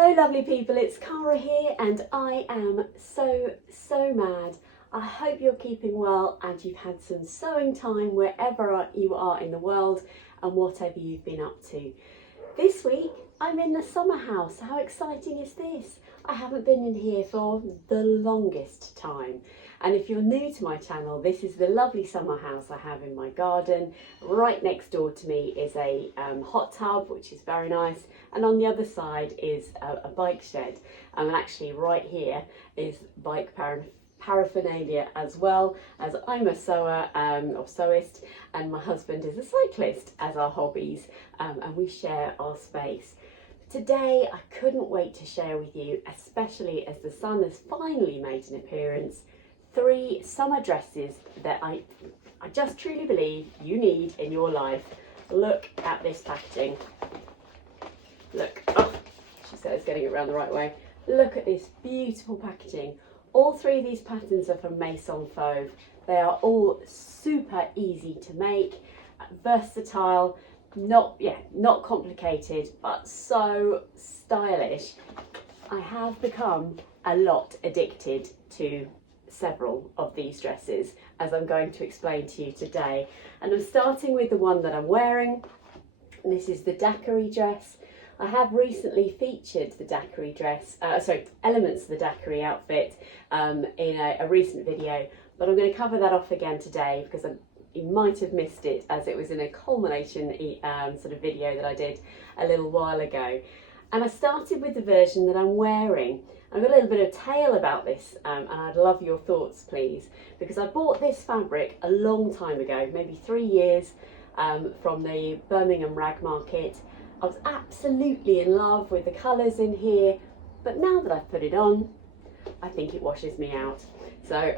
Hello lovely people, it's Cara here and I am so mad. I hope you're keeping well and you've had some sewing time wherever you are in the world and whatever you've been up to. This week I'm in the summer house. How exciting is this? I haven't been in here for the longest time. And if you're new to my channel, this is the lovely summer house I have in my garden. Right next door to me is a hot tub, which is very nice. And on the other side is a bike shed. And actually right here is bike paraphernalia, as well, as I'm a sewer or sewist and my husband is a cyclist as our hobbies, and we share our space. Today I couldn't wait to share with you, especially as the sun has finally made an appearance, 3 summer dresses that I just truly believe you need in your life. Look at this packaging. Look, oh, she says getting it around the right way. Look at this beautiful packaging. All 3 of these patterns are from Maison Fauve. They are all super easy to make, versatile, not complicated, but so stylish. I have become a lot addicted to several of these dresses, as I'm going to explain to you today. And I'm starting with the one that I'm wearing. And this is the Daiquiri dress. I have recently featured the Daiquiri dress, elements of the Daiquiri outfit in a recent video, but I'm going to cover that off again today because you might have missed it, as it was in a culmination sort of video that I did a little while ago. And I started with the version that I'm wearing. I've got a little bit of tale about this, and I'd love your thoughts please, because I bought this fabric a long time ago, maybe 3 years, from the Birmingham rag market. I was absolutely in love with the colours in here, but now that I've put it on, I think it washes me out. So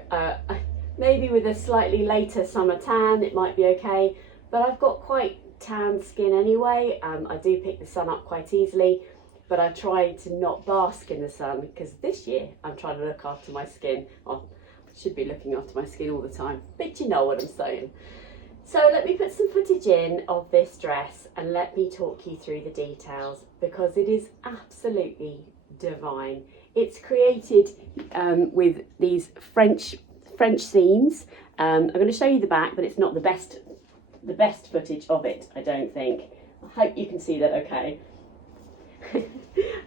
maybe with a slightly later summer tan it might be okay, but I've got quite tan skin anyway. I do pick the sun up quite easily, but I try to not bask in the sun because this year I'm trying to look after my skin. Well, I should be looking after my skin all the time, but you know what I'm saying. So let me put some footage in of this dress and let me talk you through the details, because it is absolutely divine. It's created with these French seams. I'm going to show you the back, but it's not the best footage of it, I don't think. I hope you can see that okay.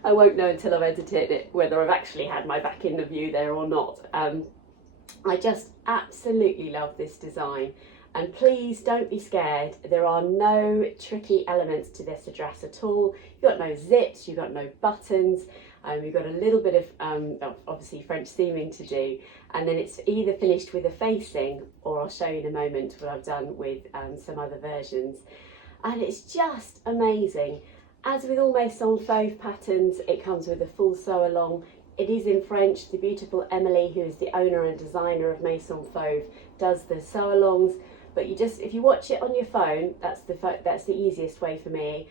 I won't know until I've edited it whether I've actually had my back in the view there or not. I just absolutely love this design. And please don't be scared, there are no tricky elements to this dress at all. You've got no zips, you've got no buttons, you've got a little bit of obviously French seaming to do, and then it's either finished with a facing, or I'll show you in a moment what I've done with some other versions. And it's just amazing. As with all Maison Fauve patterns, it comes with a full sew along. It is in French. The beautiful Emily, who is the owner and designer of Maison Fauve, does the sew alongs. But if you watch it on your phone, that's the easiest way for me,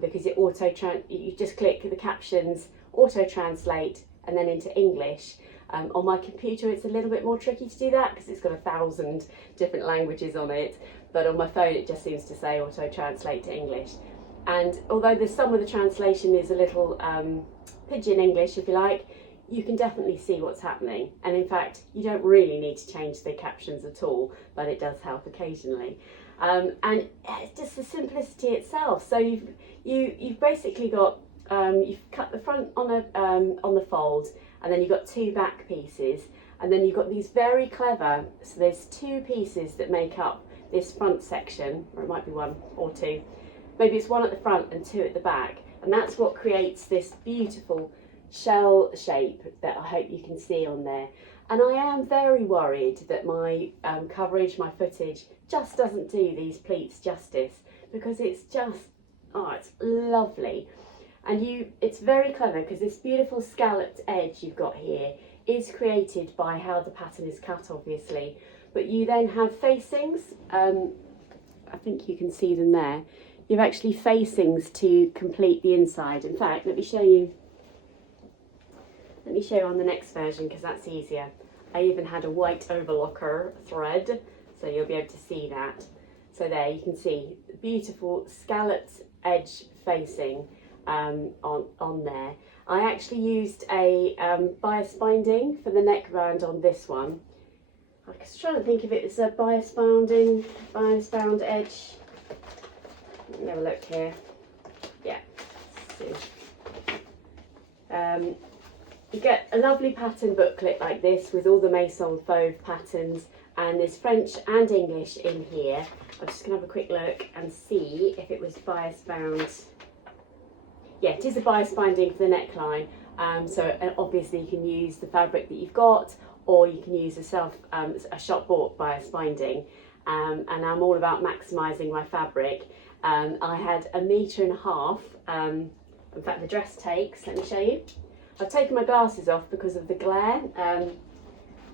because you just click the captions, auto translate, and then into English. On my computer it's a little bit more tricky to do that because it's got 1,000 different languages on it, but on my phone it just seems to say auto translate to English. And although some of the translation is a little pidgin English, if you like, you can definitely see what's happening. And in fact, you don't really need to change the captions at all, but it does help occasionally. And it's just the simplicity itself. So you've basically got, you've cut the front on the fold, and then you've got 2 back pieces, and then you've got these very clever, so there's 2 pieces that make up this front section, or it might be 1 or 2. Maybe it's 1 at the front and 2 at the back, and that's what creates this beautiful shell shape that I hope you can see on there. And I am very worried that my coverage, my footage, just doesn't do these pleats justice, because it's just, oh, it's lovely. And it's very clever because this beautiful scalloped edge you've got here is created by how the pattern is cut, obviously, but you then have facings. I think you can see them there. You've actually facings to complete the inside. In fact, let me show you on the next version because that's easier. I even had a white overlocker thread, so you'll be able to see that. So there you can see the beautiful scalloped edge facing, on there. I actually used a bias binding for the neckband on this one. I was trying to think if it was a bias bound edge. Let me have a look here. Yeah, let's see. You get a lovely pattern booklet like this with all the Maison Fauve patterns, and there's French and English in here. I'm just going to have a quick look and see if it was bias bound. Yeah, it is a bias binding for the neckline. So obviously you can use the fabric that you've got, or you can use a shop bought bias binding. And I'm all about maximising my fabric. I had 1.5 meters. In fact, the dress takes, let me show you. I've taken my glasses off because of the glare.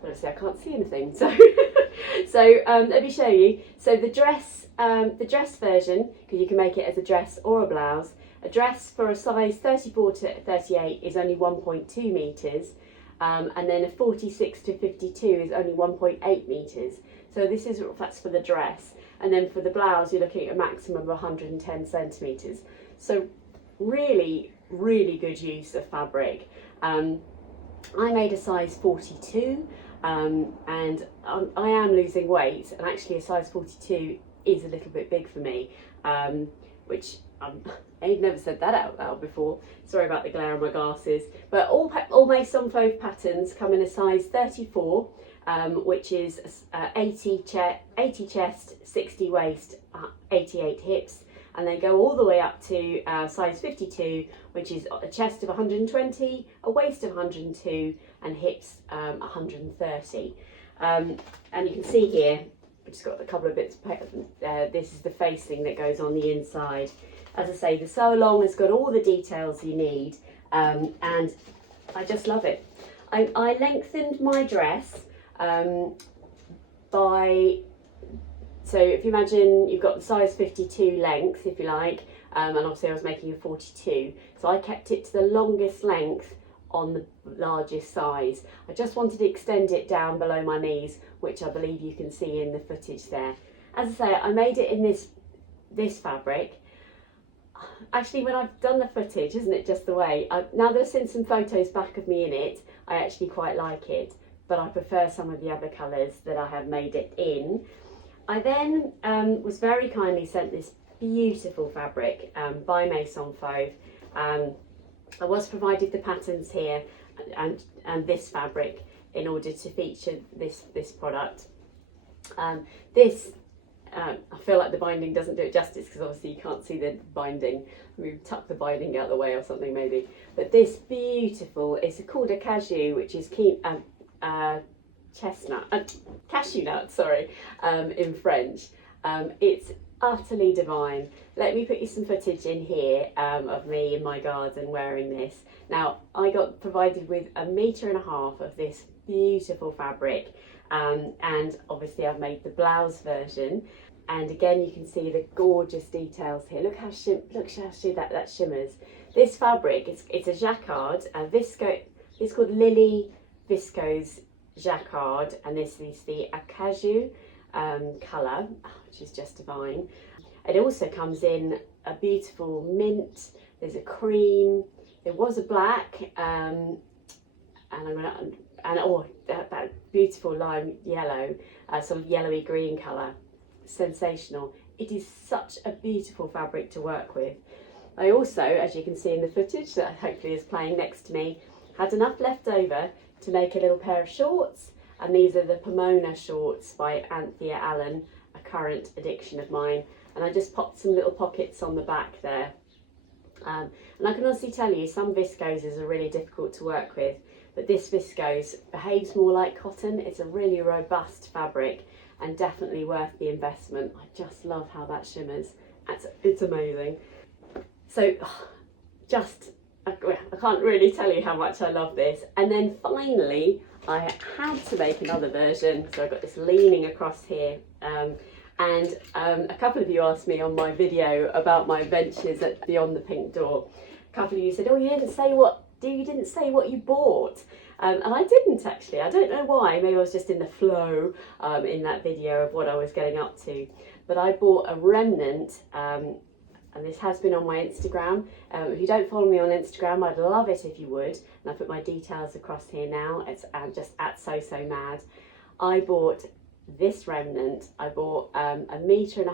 Honestly, I can't see anything. So, let me show you. So the dress version, because you can make it as a dress or a blouse. A dress for a size 34 to 38 is only 1.2 meters, and then a 46 to 52 is only 1.8 meters. So that's for the dress, and then for the blouse you're looking at a maximum of 110 centimeters. So really, really good use of fabric. I made a size 42, and I am losing weight, and actually a size 42 is a little bit big for me, which I've never said that out loud before. Sorry about the glare on my glasses. But all Maison Fauve patterns come in a size 34, which is 80 chest, 60 waist, 88 hips. And they go all the way up to size 52, which is a chest of 120, a waist of 102, and hips 130. And you can see here, I've just got a couple of bits. This is the facing that goes on the inside. As I say, the sew along has got all the details you need, and I just love it. I lengthened my dress so if you imagine you've got the size 52 length, if you like, and obviously I was making a 42, so I kept it to the longest length on the largest size. I just wanted to extend it down below my knees, which I believe you can see in the footage there. As I say, I made it in this fabric. Actually, when I've done the footage, isn't it just the way? Now that I've seen some photos back of me in it, I actually quite like it, but I prefer some of the other colours that I have made it in. I then was very kindly sent this beautiful fabric by Maison Fauve. I was provided the patterns here and this fabric in order to feature this product. I feel like the binding doesn't do it justice because obviously you can't see the binding. We've tucked the binding out of the way or something maybe. But this beautiful, it's called Acajou, which is cashew nut, sorry, in French. It's utterly divine. Let me put you some footage in here of me in my garden wearing this. Now, I got provided with 1.5 meters of this beautiful fabric, and obviously I've made the blouse version. And again, you can see the gorgeous details here. Look how that shimmers. This fabric, it's a jacquard, a viscose. It's called Lily viscose jacquard, and this is the Acajou colour, which is just divine. It also comes in a beautiful mint. There's a cream. There was a black, that beautiful lime yellow, sort of yellowy green colour. Sensational. It is such a beautiful fabric to work with. I also, as you can see in the footage that hopefully is playing next to me, had enough left over to make a little pair of shorts, and these are the Pomona shorts by Anthea Allen, a current addiction of mine, and I just popped some little pockets on the back there. And I can honestly tell you, some viscoses are really difficult to work with, but this viscose behaves more like cotton. It's a really robust fabric and definitely worth the investment. I just love how that shimmers. It's amazing. So I can't really tell you how much I love this. And then finally, I had to make another version. So I've got this leaning across here. A couple of you asked me on my video about my adventures at Beyond the Pink Door. A couple of you said, oh, you didn't say what you bought. And I didn't actually. I don't know why. Maybe I was just in the flow in that video of what I was getting up to. But I bought a remnant and this has been on my Instagram. If you don't follow me on Instagram, I'd love it if you would. And I put my details across here now. It's just at So Mad. I bought this remnant. I bought 1.5 meters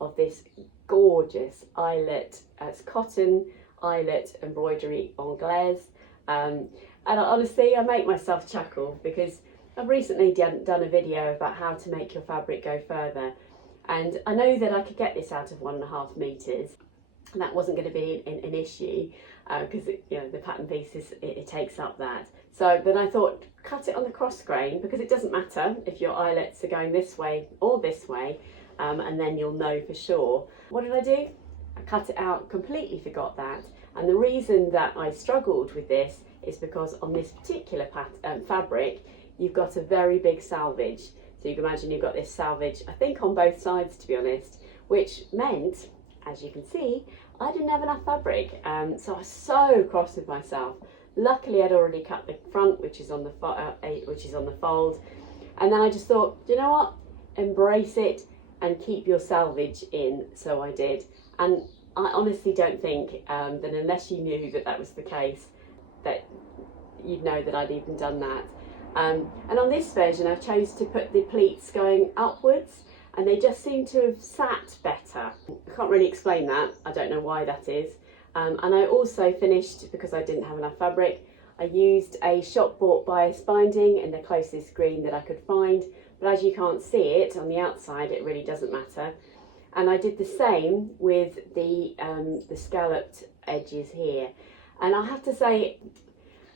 of this gorgeous eyelet. It's cotton eyelet embroidery anglaise. And honestly, I make myself chuckle because I've recently done a video about how to make your fabric go further. And I know that I could get this out of 1.5 meters, and that wasn't going to be an issue because the pattern pieces, it takes up that. So, but I thought, cut it on the cross grain because it doesn't matter if your eyelets are going this way or this way, and then you'll know for sure. What did I do? I cut it out, completely forgot that. And the reason that I struggled with this is because on this particular fabric, you've got a very big selvage. So you can imagine you've got this selvage, I think on both sides to be honest, which meant, as you can see, I didn't have enough fabric. So I was so cross with myself. Luckily I'd already cut the front, which is on the fold. And then I just thought, you know what? Embrace it and keep your selvage in. So I did. And I honestly don't think that unless you knew that that was the case, that you'd know that I'd even done that. And on this version I chose to put the pleats going upwards, and they just seem to have sat better. I can't really explain that, I don't know why that is. And I also finished, because I didn't have enough fabric, I used a shop bought bias binding in the closest green that I could find, but as you can't see it on the outside, it really doesn't matter. And I did the same with the scalloped edges here. And I have to say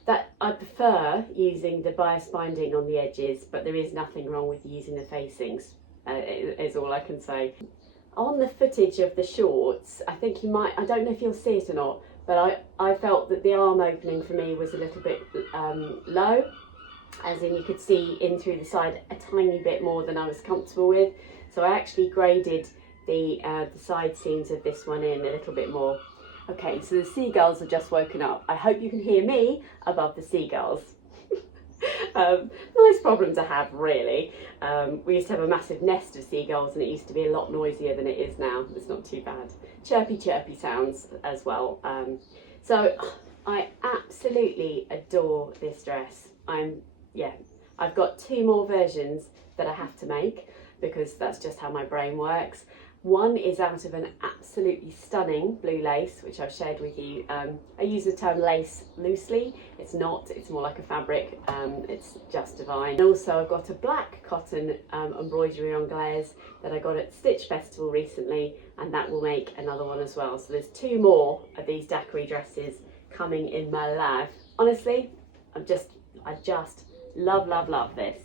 that I prefer using the bias binding on the edges, but there is nothing wrong with using the facings, is all I can say. On the footage of the shorts, I think you might, I don't know if you'll see it or not, but I felt that the arm opening for me was a little bit low, as in you could see in through the side a tiny bit more than I was comfortable with. So I actually graded the side seams of this one in a little bit more. Okay, so the seagulls have just woken up. I hope you can hear me above the seagulls. Nice problem to have, really. We used to have a massive nest of seagulls and it used to be a lot noisier than it is now. It's not too bad. Chirpy, chirpy sounds as well. So I absolutely adore this dress. I've got 2 more versions that I have to make because that's just how my brain works. One is out of an absolutely stunning blue lace, which I've shared with you. I use the term lace loosely. It's not, it's more like a fabric. It's just divine. And also I've got a black cotton embroidery anglaise that I got at Stitch Festival recently, and that will make another one as well. So there's 2 more of these daiquiri dresses coming in my life. Honestly, I just love, love, love this.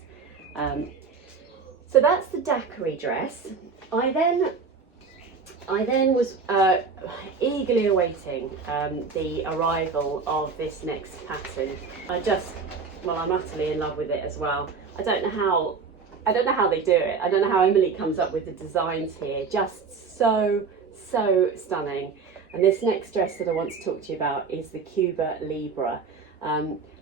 So that's the daiquiri dress. I then was eagerly awaiting the arrival of this next pattern. I'm utterly in love with it as well. I don't know how they do it. I don't know how Emily comes up with the designs here. Just so stunning. And this next dress that I want to talk to you about is the Cuba Libre.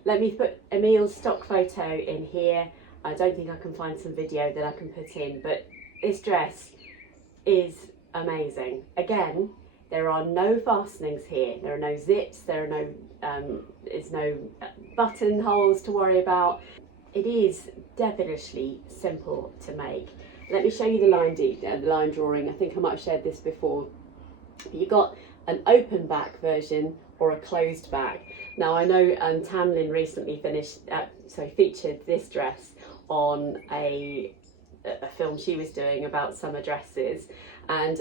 Let me put Emil's stock photo in here. I don't think I can find some video that I can put in, but this dress is amazing. Again, there are no fastenings here. There are no zips. There are no buttonholes to worry about. It is devilishly simple to make. Let me show you the line drawing. I think I might have shared this before. You've got an open back version or a closed back. Now I know Tamlin recently featured this dress on a film she was doing about summer dresses, and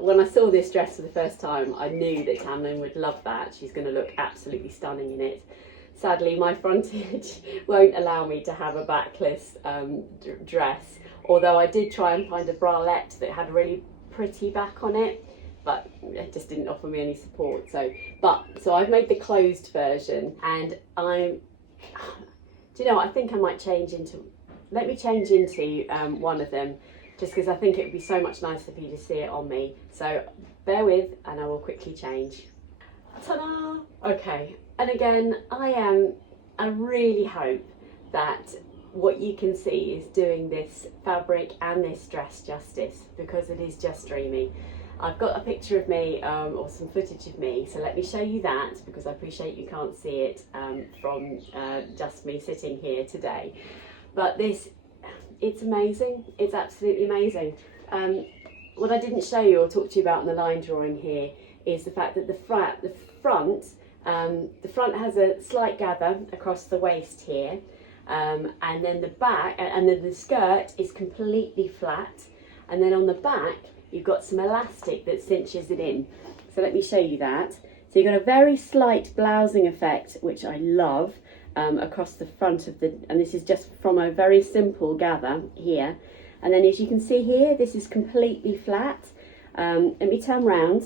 when I saw this dress for the first time, I knew that Tamlin would love that. She's going to look absolutely stunning in it. Sadly, my frontage won't allow me to have a backless dress, although I did try and find a bralette that had a really pretty back on it, but it just didn't offer me any support. So I've made the closed version, and I think I might let me change into one of them, just because I think it would be so much nicer for you to see it on me. So bear with, and I will quickly change. Ta-da! Okay, and again, I really hope that what you can see is doing this fabric and this dress justice, because it is just dreamy. I've got a picture of me or some footage of me, so let me show you that, because I appreciate you can't see it from just me sitting here today. But it's amazing, it's absolutely amazing. What I didn't show you or talk to you about in the line drawing here is the fact that the front has a slight gather across the waist here, and then the back, and then the skirt is completely flat, and then on the back you've got some elastic that cinches it in. So let me show you that. So you've got a very slight blousing effect, which I love, across the front of and this is just from a very simple gather here. And then as you can see here, this is completely flat. Let me turn round.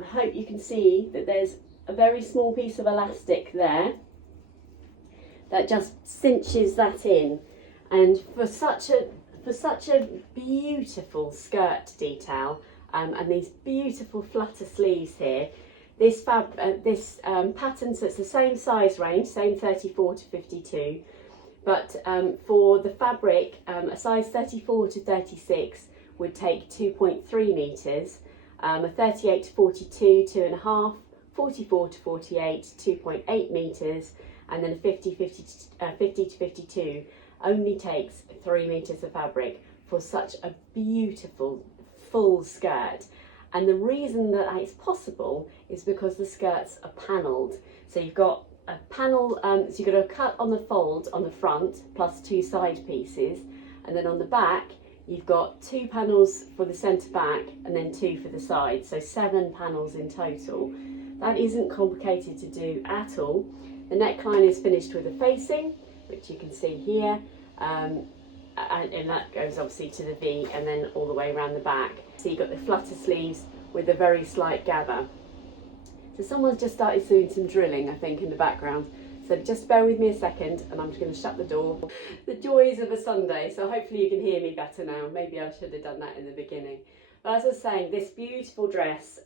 I hope you can see that there's a very small piece of elastic there that just cinches that in. And for such a beautiful skirt detail, and these beautiful flutter sleeves here, this pattern, so it's the same size range, same 34 to 52, but for the fabric, a size 34 to 36 would take 2.3 metres, a 38 to 42, 2.5, 44 to 48, 2.8 metres, and then a 50 to 52 only takes 3 metres of fabric for such a beautiful full skirt. And the reason that it's possible is because the skirts are panelled. So you've got a panel, so you've got a cut on the fold on the front plus 2 side pieces, and then on the back you've got 2 panels for the centre back and then 2 for the side, so 7 panels in total. That isn't complicated to do at all. The neckline is finished with a facing, which you can see here, and that goes obviously to the V and then all the way around the back. So you've got the flutter sleeves with a very slight gather. So someone's just started doing some drilling, I think, in the background. So just bear with me a second and I'm just going to shut the door. The joys of a Sunday, so hopefully you can hear me better now. Maybe I should have done that in the beginning. But as I was saying, this beautiful dress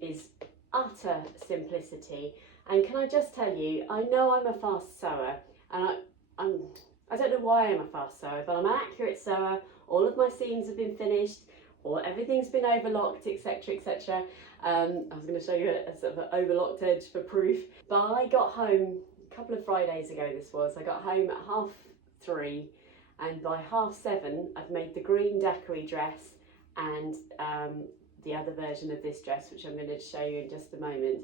is utter simplicity. And can I just tell you, I know I'm a fast sewer, and I don't know why I'm a fast sewer, but I'm an accurate sewer. All of my seams have been finished, or everything's been overlocked, etc, etc. I was going to show you a sort of an overlocked edge for proof. But I got home a couple of Fridays ago, I got home at 3:30, and by 7:30 I've made the green Daiquiri dress and the other version of this dress, which I'm going to show you in just a moment.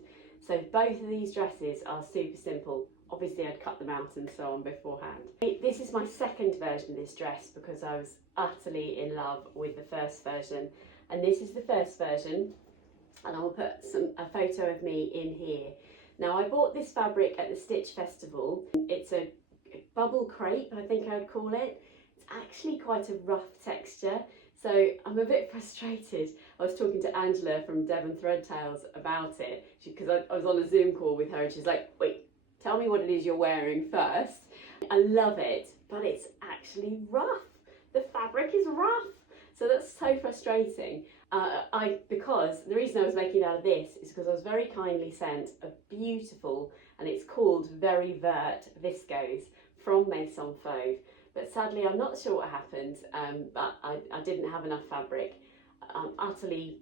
So both of these dresses are super simple. Obviously I'd cut them out and so on beforehand. This is my second version of this dress because I was utterly in love with the first version, and this is the first version, and I'll put a photo of me in here. Now I bought this fabric at the Stitch Festival. It's a bubble crepe, I think I'd call it. It's actually quite a rough texture, so I'm a bit frustrated. I was talking to Angela from Devon Threadtails about it, because I was on a Zoom call with her and she's like, wait, tell me what it is you're wearing first. I love it, but it's actually rough. The fabric is rough. So that's so frustrating. Because the reason I was making it out of this is because I was very kindly sent a beautiful, and it's called Very Vert viscose from Maison Fauve. But sadly, I'm not sure what happened, but I didn't have enough fabric. Utterly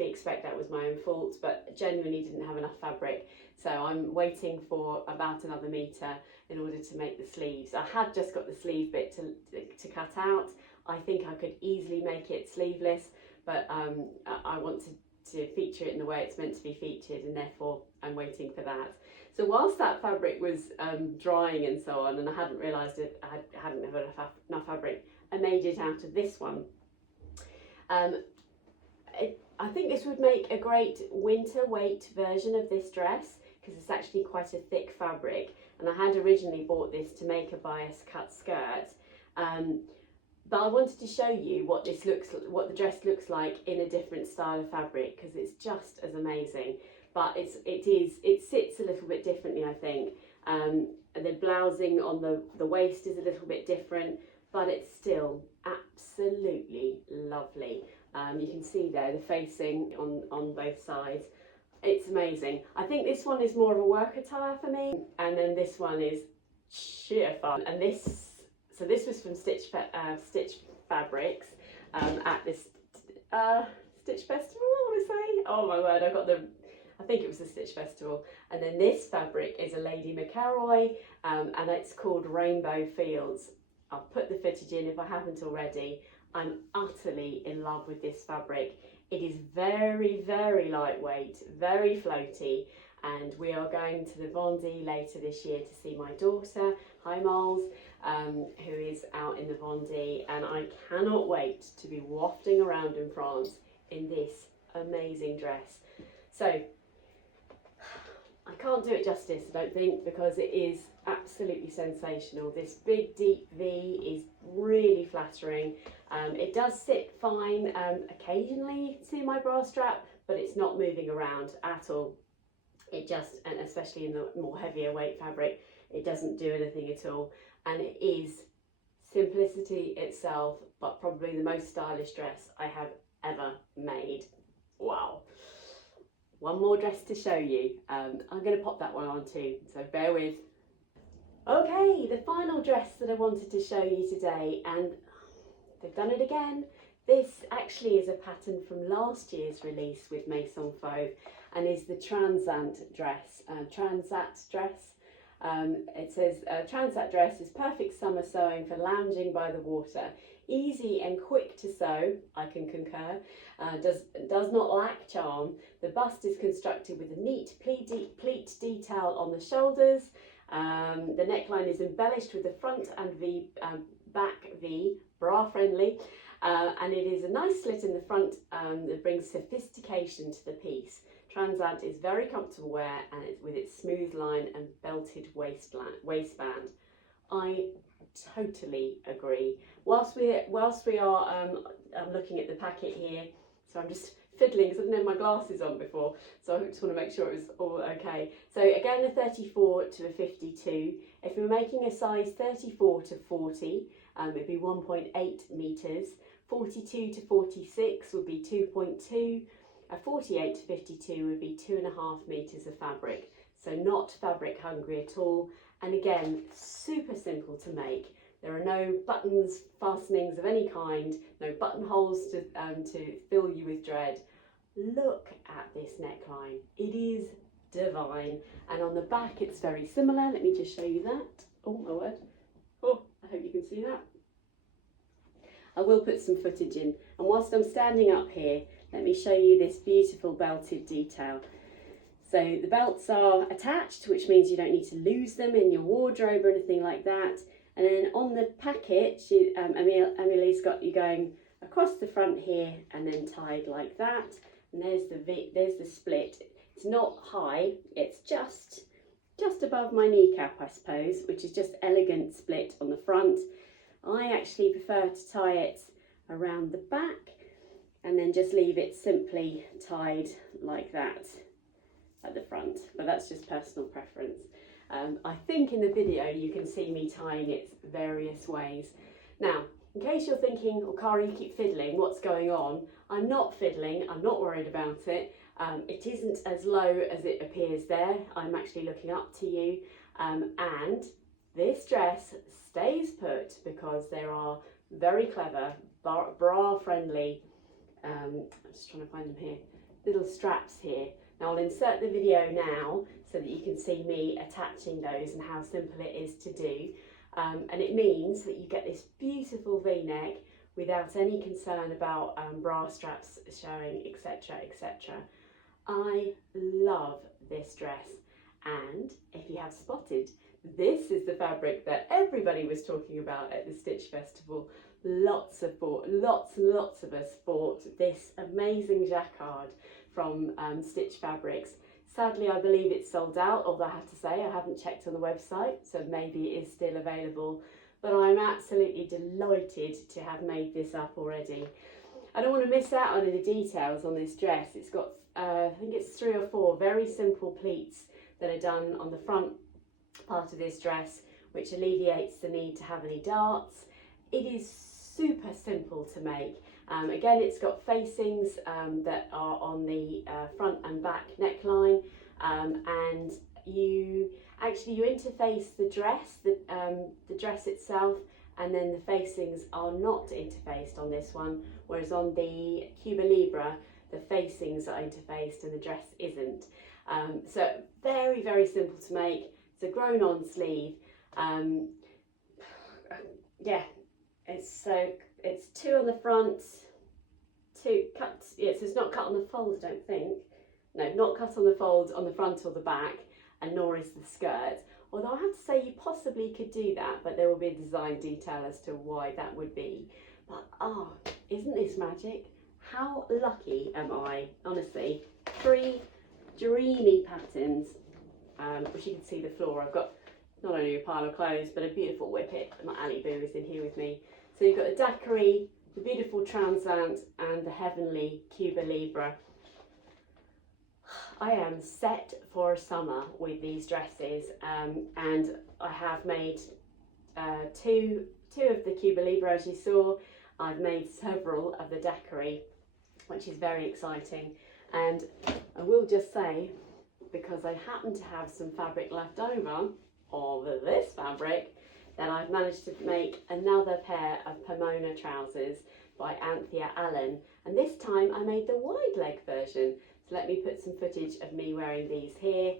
expect that was my own fault, but genuinely didn't have enough fabric. So I'm waiting for about another metre in order to make the sleeves. I had just got the sleeve bit to cut out. I think I could easily make it sleeveless, but I want to feature it in the way it's meant to be featured, and therefore I'm waiting for that. So whilst that fabric was drying and so on, and I hadn't realised I hadn't had enough fabric, I made it out of this one. I think this would make a great winter weight version of this dress because it's actually quite a thick fabric, and I had originally bought this to make a bias cut skirt, but I wanted to show you what the dress looks like in a different style of fabric, because it's just as amazing. But it sits a little bit differently, I think, and the blousing on the waist is a little bit different, but it's still absolutely lovely. You can see there the facing on both sides. It's amazing. I think this one is more of a work attire for me, and then this one is sheer fun. And this was from Stitch Fabrics at this Stitch Festival, I want to say. Oh my word, I think it was the Stitch Festival. And then this fabric is a Lady McElroy, and it's called Rainbow Fields. I'll put the footage in if I haven't already. I'm utterly in love with this fabric. It is very, very lightweight, very floaty, and we are going to the Vendée later this year to see my daughter, hi Miles, who is out in the Vendée, and I cannot wait to be wafting around in France in this amazing dress. So I can't do it justice, I don't think, because it is absolutely sensational. This big deep V is really flattering. It does sit fine. Occasionally you can see my bra strap, but it's not moving around at all. It just, and especially in the more heavier weight fabric, it doesn't do anything at all. And it is simplicity itself, but probably the most stylish dress I have ever made. Wow. One more dress to show you. I'm going to pop that one on too, so bear with. Okay, the final dress that I wanted to show you today, and they've done it again. This actually is a pattern from last year's release with Maison Fauve, and is the Transat dress. Transat dress. It says Transat dress is perfect summer sewing for lounging by the water. Easy and quick to sew, I can concur. Does not lack charm. The bust is constructed with a neat pleat detail on the shoulders. The neckline is embellished with the front and back V, bra friendly, and it is a nice slit in the front that brings sophistication to the piece. Transat is very comfortable wear, and with its smooth line and belted waistband. I totally agree. Whilst we are looking at the packet here, so I'm just fiddling because I didn't have my glasses on before, so I just want to make sure it was all okay. So again, a 34 to a 52. If you're making a size 34 to 40, it'd be 1.8 meters. 42 to 46 would be 2.2. A 48 to 52 would be 2.5 meters of fabric. So not fabric hungry at all. And again, super simple to make. There are no buttons, fastenings of any kind, no buttonholes to fill you with dread. Look at this neckline. It is divine. And on the back, it's very similar. Let me just show you that. Oh my word. Oh, I hope you can see that. I will put some footage in. And whilst I'm standing up here, let me show you this beautiful belted detail. So the belts are attached, which means you don't need to lose them in your wardrobe or anything like that. And then on the packet, Amelie's got you going across the front here and then tied like that. And there's the split. It's not high, it's just above my kneecap, I suppose, which is just elegant split on the front. I actually prefer to tie it around the back and then just leave it simply tied like that at the front, but that's just personal preference. I think in the video you can see me tying it various ways. Now, in case you're thinking, oh Cara, you keep fiddling, what's going on? I'm not fiddling, I'm not worried about it. It isn't as low as it appears there. I'm actually looking up to you, and this dress stays put because there are very clever, bra friendly, I'm just trying to find them here, little straps here. Now I'll insert the video now so that you can see me attaching those and how simple it is to do. And it means that you get this beautiful V-neck without any concern about bra straps showing, etc, etc. I love this dress, and if you have spotted, this is the fabric that everybody was talking about at the Stitch Festival. Lots and lots of us bought this amazing jacquard from Stitch Fabrics. Sadly, I believe it's sold out, although I have to say I haven't checked on the website, so maybe it is still available. But I'm absolutely delighted to have made this up already. I don't want to miss out on any details on this dress. It's got, I think it's 3 or 4 very simple pleats that are done on the front part of this dress, which alleviates the need to have any darts. It is super simple to make. Again, it's got facings that are on the front and back neckline, and you interface the dress, the dress itself, and then the facings are not interfaced on this one, whereas on the Cuba Libre the facings are interfaced and the dress isn't. So very, very simple to make. It's a grown on sleeve. Yeah, it's 2 on the front, 2 cuts. Yes, it's not cut on the fold, I don't think. No, not cut on the fold on the front or the back, and nor is the skirt. Although I have to say you possibly could do that, but there will be a design detail as to why that would be. But isn't this magic? How lucky am I? Honestly, 3 dreamy patterns, which you can see the floor. I've got not only a pile of clothes, but a beautiful whippet. My Ali Boo is in here with me. So you've got the Daiquiri, the beautiful Transat, and the heavenly Cuba Libre. I am set for a summer with these dresses, and I have made two of the Cuba Libre, as you saw. I've made several of the Daiquiri, which is very exciting. And I will just say, because I happen to have some fabric left over of this fabric, then I've managed to make another pair of Pomona trousers by Anthea Allen, and this time I made the wide leg version. So let me put some footage of me wearing these here.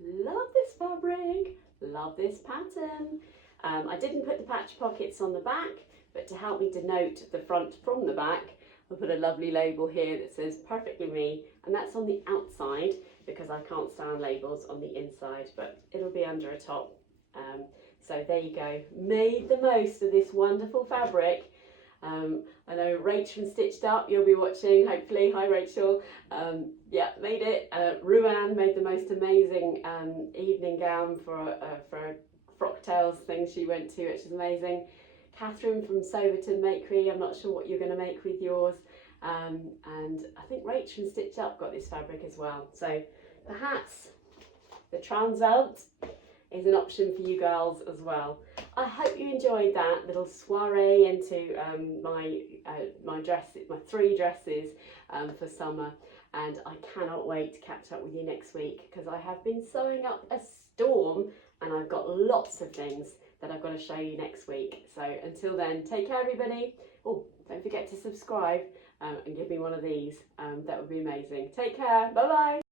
Love this fabric, love this pattern. I didn't put the patch pockets on the back, but to help me denote the front from the back, I put a lovely label here that says Perfectly Me, and that's on the outside because I can't stand labels on the inside, but it'll be under a top. So there you go, made the most of this wonderful fabric. I know Rach from Stitched Up, you'll be watching hopefully. Hi Rachel. Yeah, made it. Ruan made the most amazing evening gown for a frock tails thing she went to, which is amazing. Catherine from Soberton Makery, I'm not sure what you're going to make with yours. And I think Rach from Stitched Up got this fabric as well. So perhaps the Transat is an option for you girls as well. I hope you enjoyed that little soiree into my 3 dresses for summer, and I cannot wait to catch up with you next week because I have been sewing up a storm and I've got lots of things that I've got to show you next week. So until then, take care everybody. Oh, don't forget to subscribe and give me one of these. That would be amazing. Take care. Bye bye.